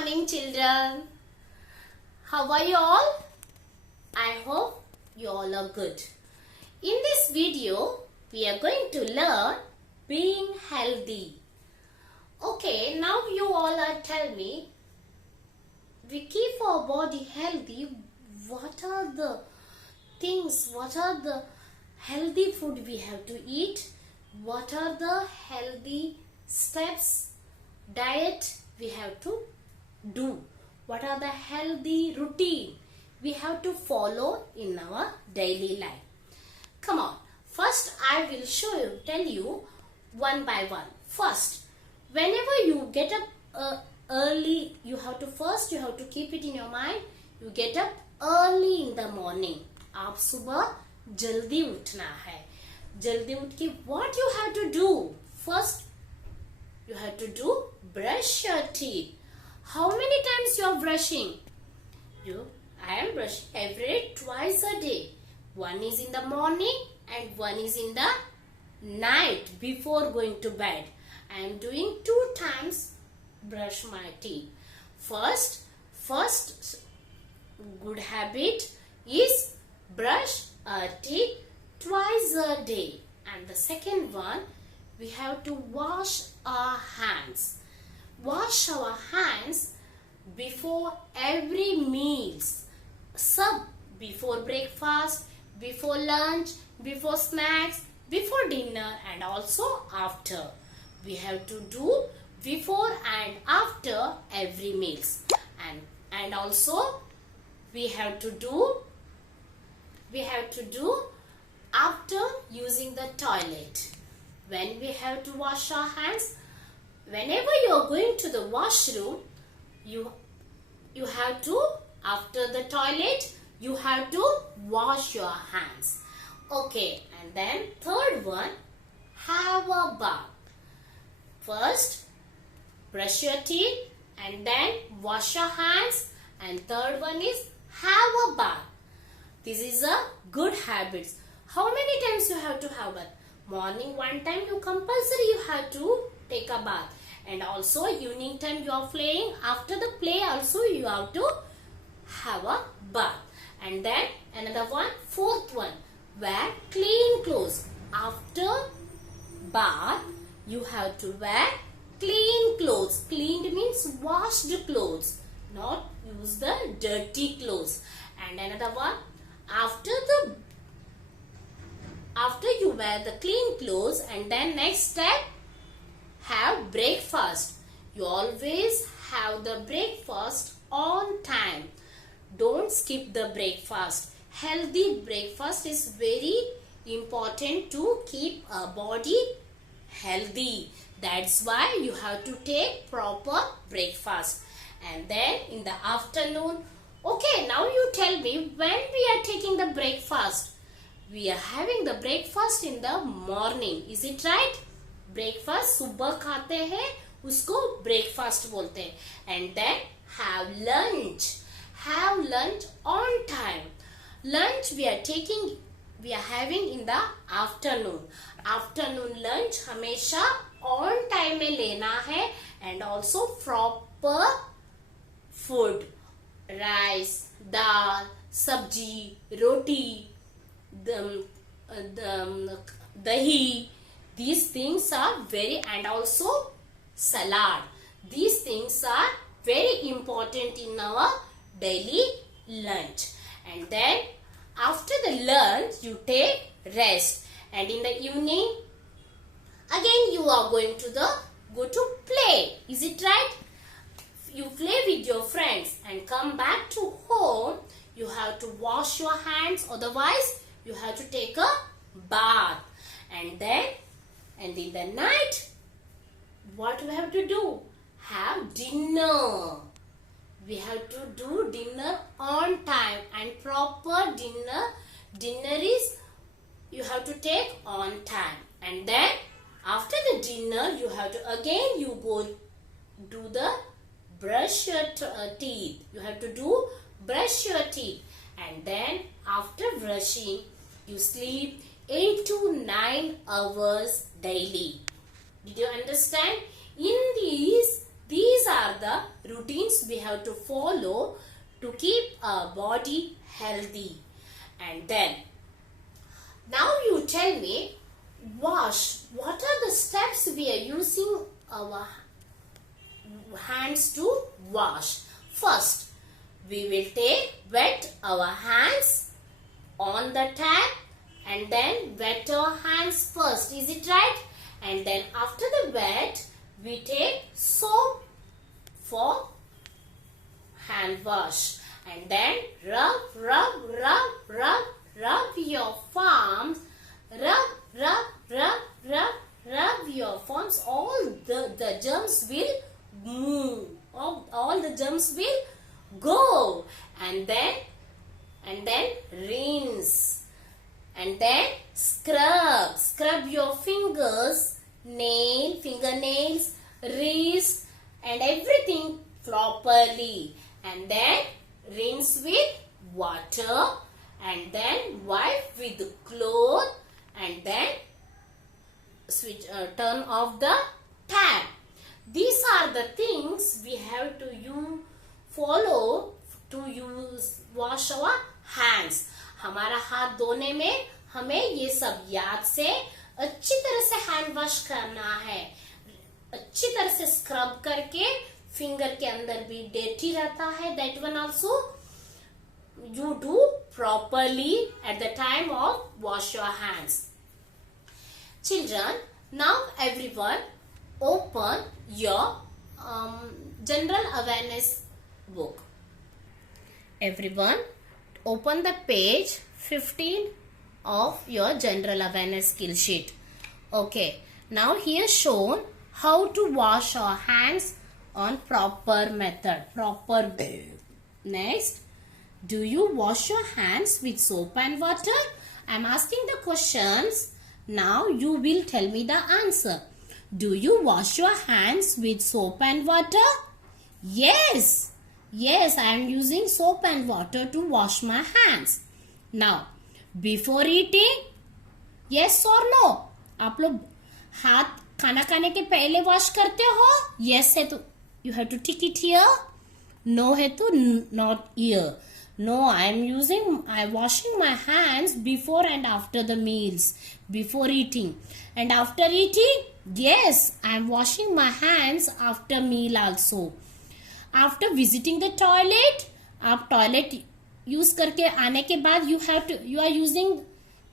morning, children. How are you all? I hope you all are good. In this video, we are going to learn being healthy. Okay, now you all are telling me, we keep our body healthy. What are the things, what are the healthy food we have to eat? What are the healthy steps, diet we have to do? What are the healthy routine we have to follow in our daily life? Come on, first I will tell you one by one. First, whenever you get up early, you have to keep it in your mind. You get up early in the morning. आप सुबह जल्दी उठना है. जल्दी उठ के what you have to do? First, you have to do brush your teeth. How many times you are brushing? I am brushing every day, twice a day. One is in the morning and one is in the night before going to bed. I am doing 2 times brush my teeth. First good habit is brush our teeth twice a day. And the second one, we have to wash our hands. Wash our hands before every meals. Before breakfast, before lunch, before snacks, before dinner and also after. We have to do before and after every meals. And also we have to do after using the toilet. When we have to wash our hands, whenever you are going to the washroom, you have to, after the toilet, you have to wash your hands. Okay, and then third one, have a bath. First, brush your teeth and then wash your hands, and third one is have a bath. This is a good habit. How many times you have to have a bath? Morning one time you have to take a bath, and also evening time you are playing. After the play also you have to have a bath. And then another one, fourth one, wear clean clothes. After bath you have to wear clean clothes. Cleaned means washed clothes, not use the dirty clothes. And another one, after you wear the clean clothes, and then next step, have breakfast. You always have the breakfast on time. Don't skip the breakfast. Healthy breakfast is very important to keep a body healthy. That's why you have to take proper breakfast. And then in the afternoon, okay, now you tell me, when we are taking the breakfast, we are having the breakfast in the morning. Is it right? Breakfast सुबह खाते हैं, उसको breakfast बोलते हैं. And then have lunch. Have lunch on time. Lunch we are having in the afternoon. Afternoon lunch हमेशा on time में लेना है, and also proper food. Rice, dal, sabji, roti, dahi. These things are and also salad. These things are very important in our daily lunch. And then after the lunch you take rest, and in the evening again you are going to go to play. Is it right? You play with your friends and come back to home. You have to wash your hands, otherwise you have to take a bath. And in the night, what we have to do? Have dinner. We have to do dinner on time, and proper dinner is you have to take on time. And then after the dinner you have to go do the brush your teeth. You have to do brush your teeth, and then after brushing you sleep 8 to 9 hours daily. Did you understand? In these These are the routines we have to follow to keep our body healthy. And then, now you tell me, wash. What are the steps we are using our hands to wash? First, we will wet our hands on the tap and then wet our hands first. Is it right? And then after the wet, we take soap for hand wash. And then rub your palms. Rub your palms. All the germs will move. All the germs will go. And then rinse. And then scrub your fingers, fingernails, wrist and everything properly. And then rinse with water and then wipe with the cloth and then turn off the tap. These are the things we have to follow to wash our hands. हमारा हाथ धोने में हमें ये सब याद से अच्छी तरह से हैंड वॉश करना है. अच्छी तरह से स्क्रब करके फिंगर के अंदर भी डेटी रहता है. That one also you do properly at the time of wash your hands. Children, now everyone open your general awareness book. Everyone open the page 15 of your general awareness skill sheet. Okay, now here shown how to wash our hands on proper method. Next, do you wash your hands with soap and water? I am asking the questions. Now you will tell me the answer. Do you wash your hands with soap and water? Yes. Yes, I am using soap and water to wash my hands. Now, before eating, yes or no? आप लोग हाथ खाना खाने के पहले wash करते हो? Yes है तो you have to tick it here. No है तो not here. No, I am washing my hands before and after the meals. Before eating. And after eating, yes, I am washing my hands after meal also. After visiting the toilet, आप toilet use करके आने के बाद you are using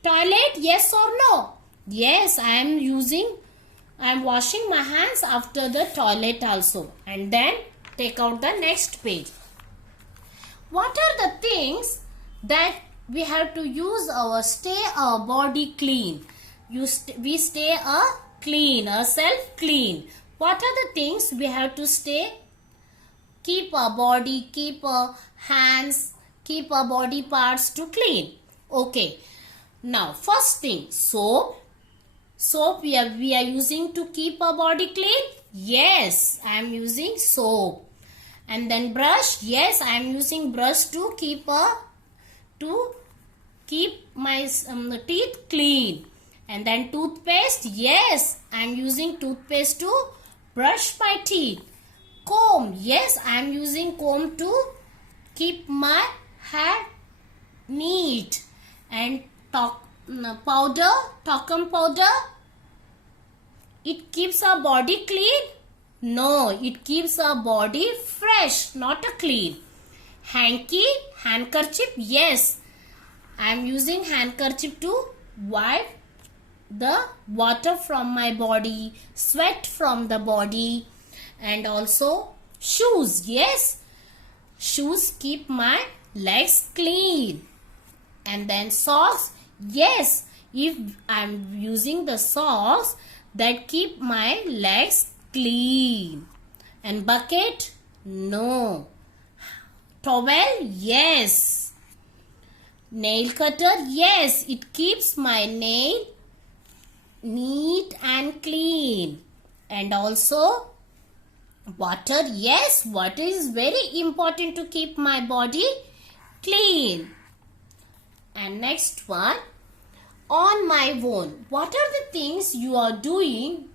toilet, yes or no? Yes, I am washing my hands after the toilet also. And then take out the next page. What are the things that we have to use stay our body clean? We stay ourselves clean. What are the things we have to keep our body, keep our hands, keep our body parts to clean? Okay. Now, first thing, soap. Soap we are using to keep our body clean. Yes, I am using soap. And then brush. Yes, I am using brush to keep my teeth clean. And then toothpaste. Yes, I am using toothpaste to brush my teeth. Comb. Yes, I am using comb to keep my hair neat. And talcum powder. It keeps our body clean? No, it keeps our body fresh, not clean. Hanky, handkerchief. Yes, I am using handkerchief to wipe the water from my body, sweat from the body. And also shoes. Yes, shoes keep my legs clean. And then socks. Yes, if I am using the socks that keep my legs clean. And bucket? No. Towel? Yes. Nail cutter? Yes, it keeps my nail neat and clean. And also water? Yes, water is very important to keep my body clean. And next one, on my own. What are the things you are doing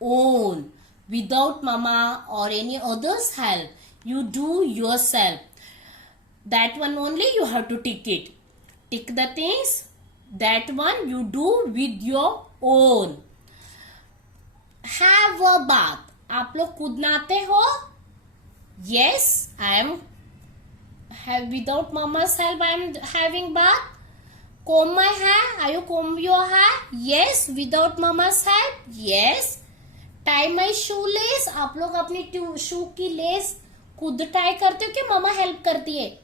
own without mama or any others help. You do yourself. That one only you have to tick it. Tick the things. That one you do with your own. Have a bath. आप लोग खुद नहाते हो? Yes, I am. Without mama's help, I am having bath. Comb my hair. Are you comb your hair? Yes, without mama's help. Yes. Tie my shoelace. आप लोग अपनी शू की less खुद टाई करते हो कि ममा हेल्प करती है?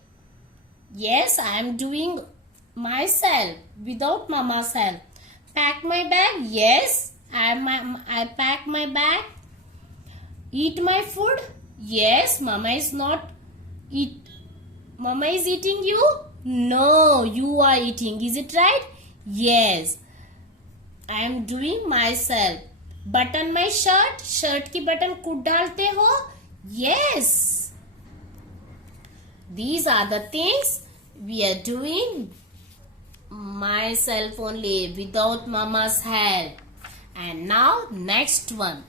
Yes, I am doing myself without mama's help. Pack my bag. Yes, I pack my bag. Eat my food. Yes, mama is not eat. Mama is eating you? No, you are eating. Is it right? Yes. I am doing myself. Button my shirt. Shirt की button खुद डालते हो? Yes. These are the things we are doing myself only without mama's help. And now next one.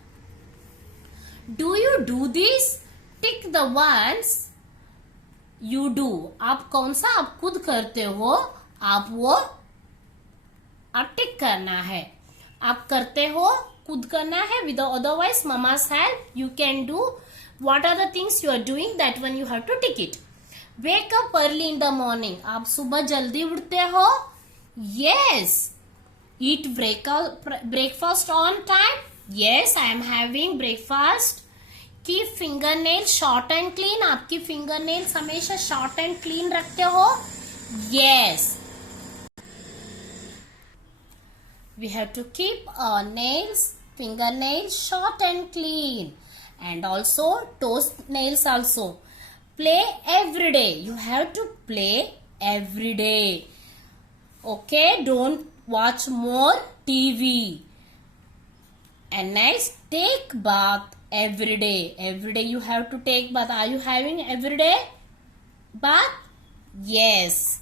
Do you do this? Tick the ones you do. आप कौन सा आप खुद करते हो? आप वो आप टिक करना है. आप करते हो, खुद करना है. Without otherwise mama's help you can do. What are the things you are doing? That one you have to tick it. Wake up early in the morning. आप सुबह जल्दी उठते हो? Yes. Eat breakfast on time? Yes, I am having breakfast. Keep fingernails short and clean. आपकी fingernails हमेशा short and clean रखते हो? Yes. We have to keep our fingernails short and clean. And also toes nails also. Play every day. You have to play every day. Okay, don't watch more TV. And next, take bath every day. Every day you have to take bath. Are you having every day bath? Yes.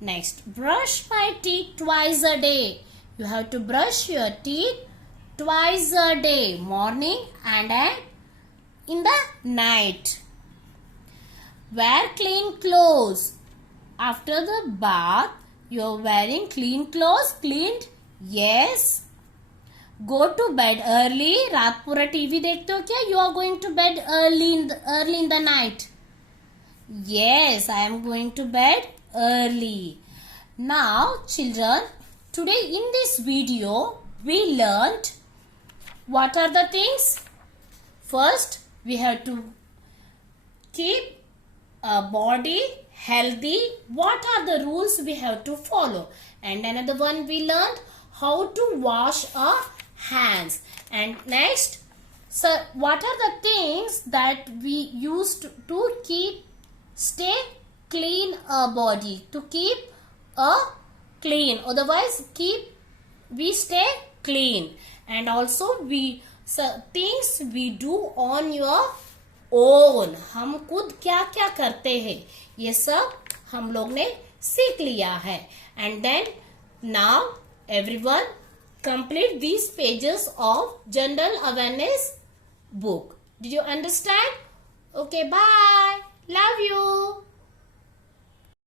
Next, brush my teeth twice a day. You have to brush your teeth twice a day. Morning and in the night. Wear clean clothes. After the bath, you are wearing clean clothes. Cleaned? Yes. Go to bed early. रात पूरा TV देखते हो क्या? You are going to bed early in the night. Yes, I am going to bed early. Now, children, today in this video, we learned what are the things. First, we have to keep a body healthy. What are the rules we have to follow? And another one we learned how to wash our hands. And next, so what are the things that we used to stay clean our body, to keep clean, otherwise we stay clean. And also things we do on your own. हम खुद क्या क्या करते हैं, ये सब हम लोग ने सीख लिया है. And then now everyone complete these pages of general awareness book. Did you understand? Okay, bye. Love you.